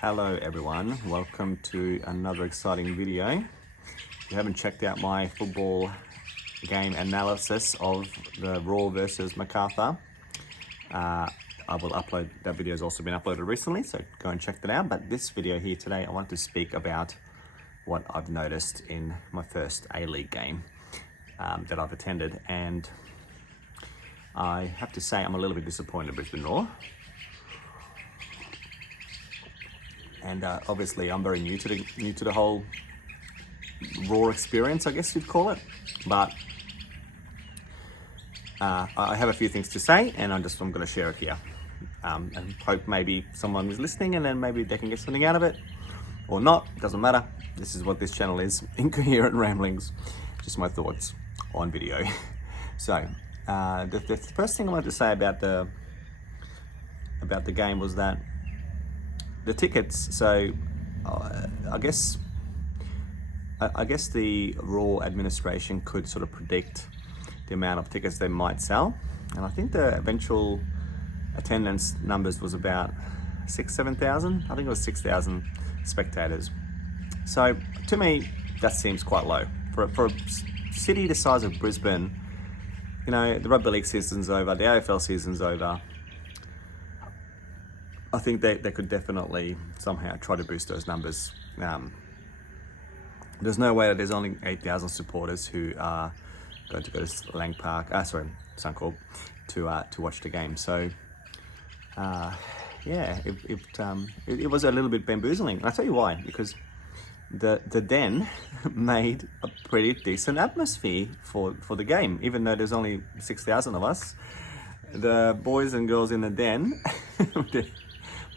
Hello everyone, welcome to another exciting video. If you haven't checked out my football game analysis of the Raw versus MacArthur, I will upload, that video has also been uploaded recently, so go and check that out. But this video here today, I want to speak about what I've noticed in my first A-League game that I've attended, and I have to say I'm a little bit disappointed in Brisbane Raw. And obviously I'm very new to the whole Raw experience, I guess you'd call it. But I have a few things to say, and I'm going to share it here. And hope maybe someone is listening, and then maybe they can get something out of it, or not. Doesn't matter. This is what this channel is: incoherent ramblings, just my thoughts on video. So the first thing I wanted to say about the game was that the tickets. So I guess the Raw administration could sort of predict the amount of tickets they might sell, and I think the eventual attendance numbers was about 7,000. I think it was 6,000 spectators. So to me, that seems quite low for a city the size of Brisbane. You know, the rugby league season's over, the AFL season's over. I think they could definitely somehow try to boost those numbers. There's no way that there's only 8,000 supporters who are going to go to Lang Park, Suncorp, to watch the game. So yeah, it was a little bit bamboozling. And I'll tell you why, because the Den made a pretty decent atmosphere for the game, even though there's only 6,000 of us. The boys and girls in the Den,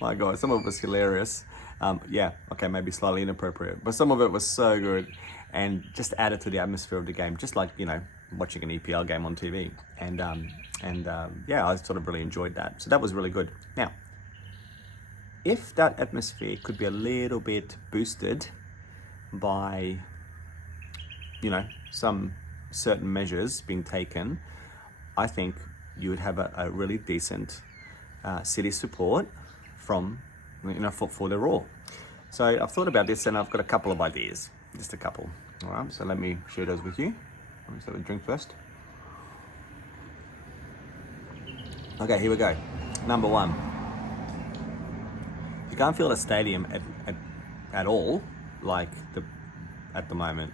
my God, some of it was hilarious. Yeah, okay, maybe slightly inappropriate, but some of it was so good and just added to the atmosphere of the game, just like, you know, watching an EPL game on TV. And yeah, I sort of really enjoyed that. So that was really good. Now, if that atmosphere could be a little bit boosted by, you know, some certain measures being taken, I think you would have a really decent city support from, you know, for the Raw. So I've thought about this, and I've got a couple of ideas, just a couple. All right, so let me share those with you. Let me start with a drink first. Okay, here we go. Number one, you can't fill a stadium at all, like at the moment.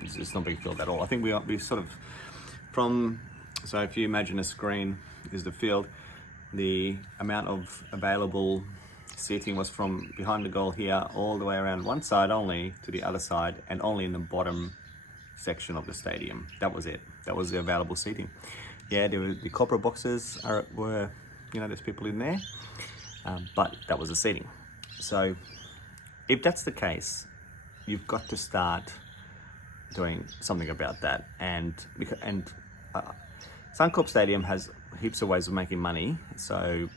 It's not being filled at all. I think we sort of so if you imagine a screen is the field, the amount of available seating was from behind the goal here all the way around one side only to the other side, and only in the bottom section of the stadium. That was it. That was the available seating. Yeah, there were the corporate boxes were, you know, there's people in there, but that was the seating. So if that's the case, you've got to start doing something about that. And Suncorp Stadium has heaps of ways of making money, so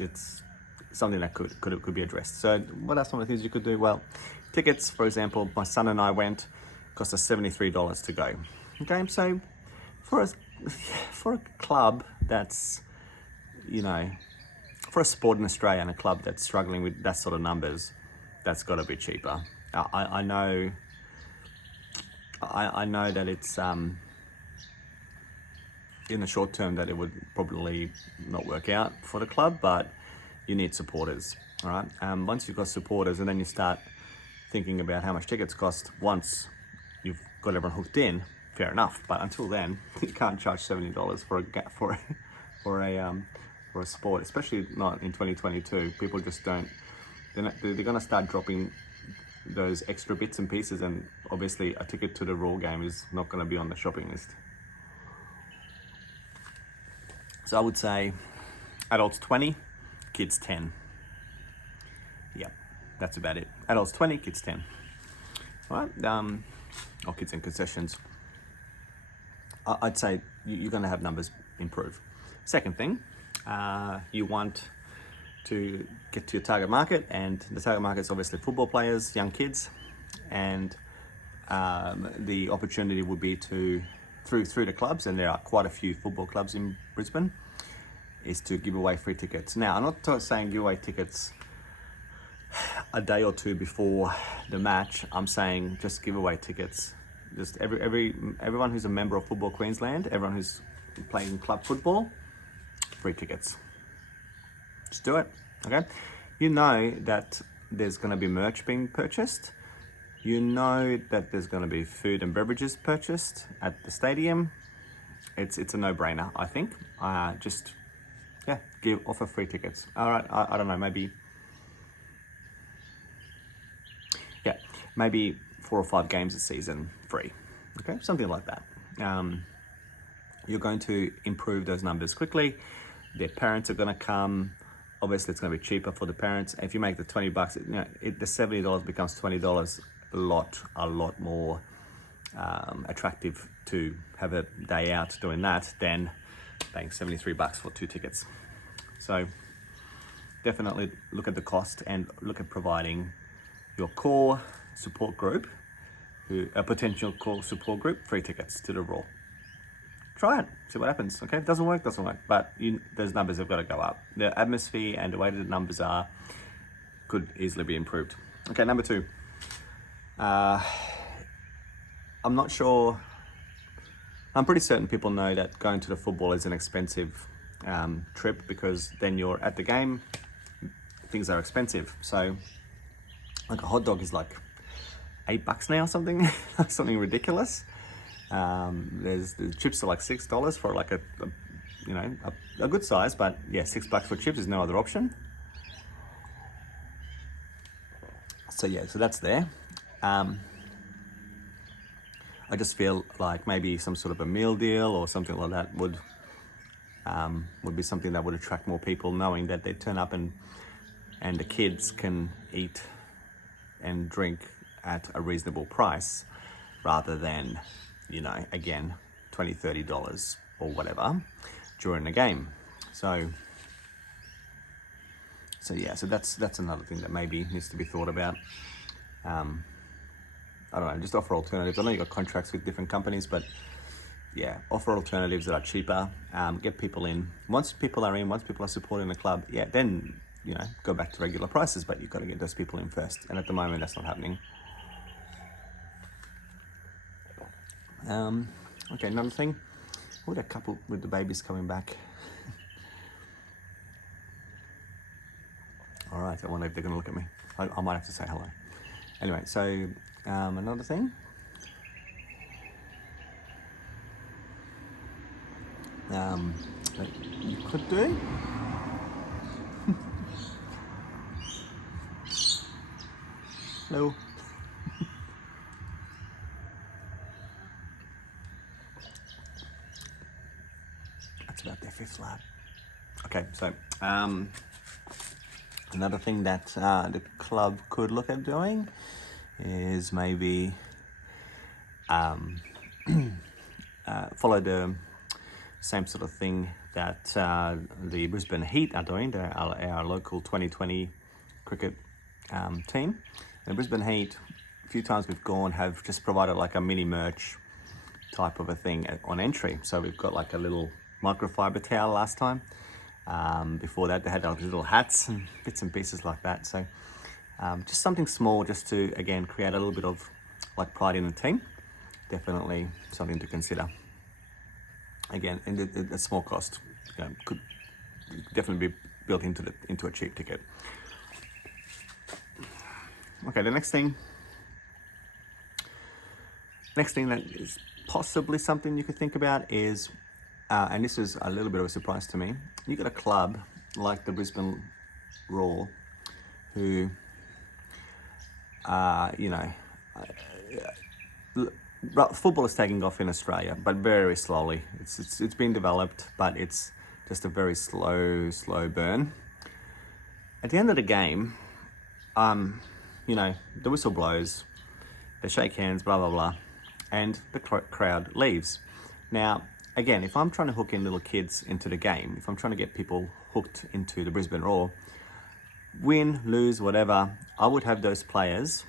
it's something that could be addressed. So what are some of the things you could do? Well, tickets, for example, my son and I went, cost us $73 to go. Okay, so for a club that's, you know, for a sport in Australia and a club that's struggling with that sort of numbers, that's got to be cheaper. I know that it's in the short term that it would probably not work out for the club, but you need supporters. All right. Once you've got supporters, and then you start thinking about how much tickets cost. Once you've got everyone hooked in, fair enough. But until then, you can't charge $70 for a sport, especially not in 2022. People just don't. They're going to start dropping those extra bits and pieces, and obviously a ticket to the Raw game is not going to be on the shopping list. So I would say adults 20, kids 10. Yeah, that's about it. Adults 20, kids 10. All right, or kids in concessions. I'd say you're going to have numbers improve. Second thing, you want to get to your target market, and the target market is obviously football players, young kids, and the opportunity would be to, through the clubs, and there are quite a few football clubs in Brisbane, is to give away free tickets. Now, I'm not saying give away tickets a day or two before the match, I'm saying just give away tickets. Just everyone who's a member of Football Queensland, everyone who's playing club football, free tickets. Just do it, okay? You know that there's going to be merch being purchased. You know that there's going to be food and beverages purchased at the stadium. It's a no-brainer, I think. Just offer free tickets. All right, I don't know, maybe 4 or 5 games a season free. Okay, something like that. You're going to improve those numbers quickly. Their parents are going to come. Obviously, it's going to be cheaper for the parents. If you make the $20, the $70 becomes $20 a lot more attractive to have a day out doing that than paying $73 for 2 tickets. So definitely look at the cost and look at providing your core support group, a potential core support group, free tickets to the Raw. Try it, see what happens. Okay, doesn't work, but those numbers have got to go up. The atmosphere and the way that the numbers are could easily be improved. Okay, number 2. I'm not sure. I'm pretty certain people know that going to the football is an expensive trip, because then you're at the game, things are expensive. So like a hot dog is like $8 now, something ridiculous. The chips are like $6 for like a good size, but yeah, $6 for chips is no other option. So that's there. I just feel like maybe some sort of a meal deal or something like that would be something that would attract more people, knowing that they turn up and the kids can eat and drink at a reasonable price, rather than, again, $20, $30 or whatever during the game. So that's another thing that maybe needs to be thought about. I don't know, just offer alternatives. I know you've got contracts with different companies, but yeah, offer alternatives that are cheaper. Get people in. Once people are in, once people are supporting the club, then go back to regular prices, but you've got to get those people in first. And at the moment, that's not happening. Okay, another thing. What a couple with the babies coming back. All right, I wonder if they're going to look at me. I might have to say hello. Anyway, so another thing. That you could do. Hello. That's about their 5th lap. Okay, so another thing that the club could look at doing is maybe follow the same sort of thing that the Brisbane Heat are doing. They're our local 2020 cricket team. The Brisbane Heat, a few times we've gone, have just provided like a mini merch type of a thing on entry. So we've got like a little microfiber towel last time. Before that, they had like little hats and bits and pieces like that. So just something small, just to again create a little bit of like pride in the team. Definitely something to consider. Again, in a small cost, could definitely be built into a cheap ticket. Okay, the next thing that is possibly something you could think about is, and this is a little bit of a surprise to me, you got a club like the Brisbane Roar, who, football is taking off in Australia, but very slowly. It's been developed, but it's just a very slow burn. At the end of the game, the whistle blows, they shake hands, blah, blah, blah, and the crowd leaves. Now, again, if I'm trying to hook in little kids into the game, if I'm trying to get people hooked into the Brisbane Roar, win, lose, whatever, I would have those players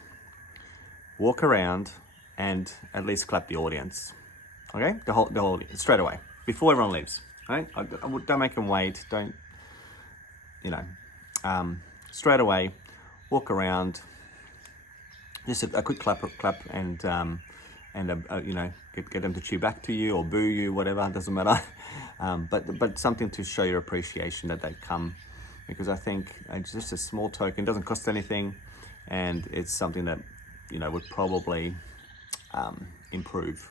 walk around and at least clap the audience. Okay? The whole straight away, before everyone leaves. Right? Don't make them wait. Don't, straight away, walk around, just a quick clap, and you know, get them to chew back to you or boo you, whatever, doesn't matter. But something to show your appreciation that they come, because I think it's just a small token, doesn't cost anything, and it's something that, you know, would probably improve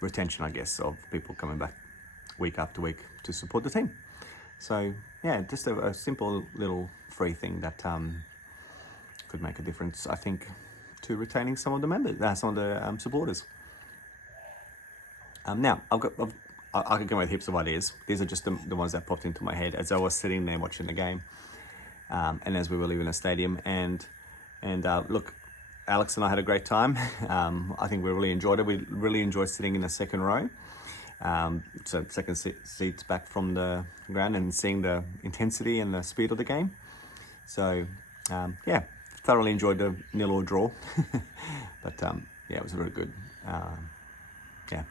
retention, I guess, of people coming back week after week to support the team. So yeah, just a simple little free thing that could make a difference, I think, to retaining some of the members, some of the supporters. Now, I could go with heaps of ideas. These are just the ones that popped into my head as I was sitting there watching the game, and as we were leaving the stadium. And look, Alex and I had a great time. I think we really enjoyed it. We really enjoyed sitting in the second row. So second seats back from the ground and seeing the intensity and the speed of the game. So yeah, thoroughly enjoyed the 0-0 draw. But yeah, it was really good. Yeah,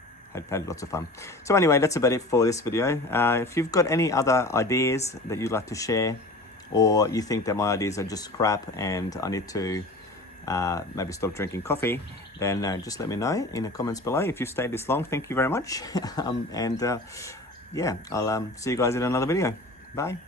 had lots of fun. So anyway, that's about it for this video. If you've got any other ideas that you'd like to share, or you think that my ideas are just crap and I need to maybe stop drinking coffee, then just let me know in the comments below. If you've stayed this long, thank you very much. Yeah, I'll see you guys in another video. Bye.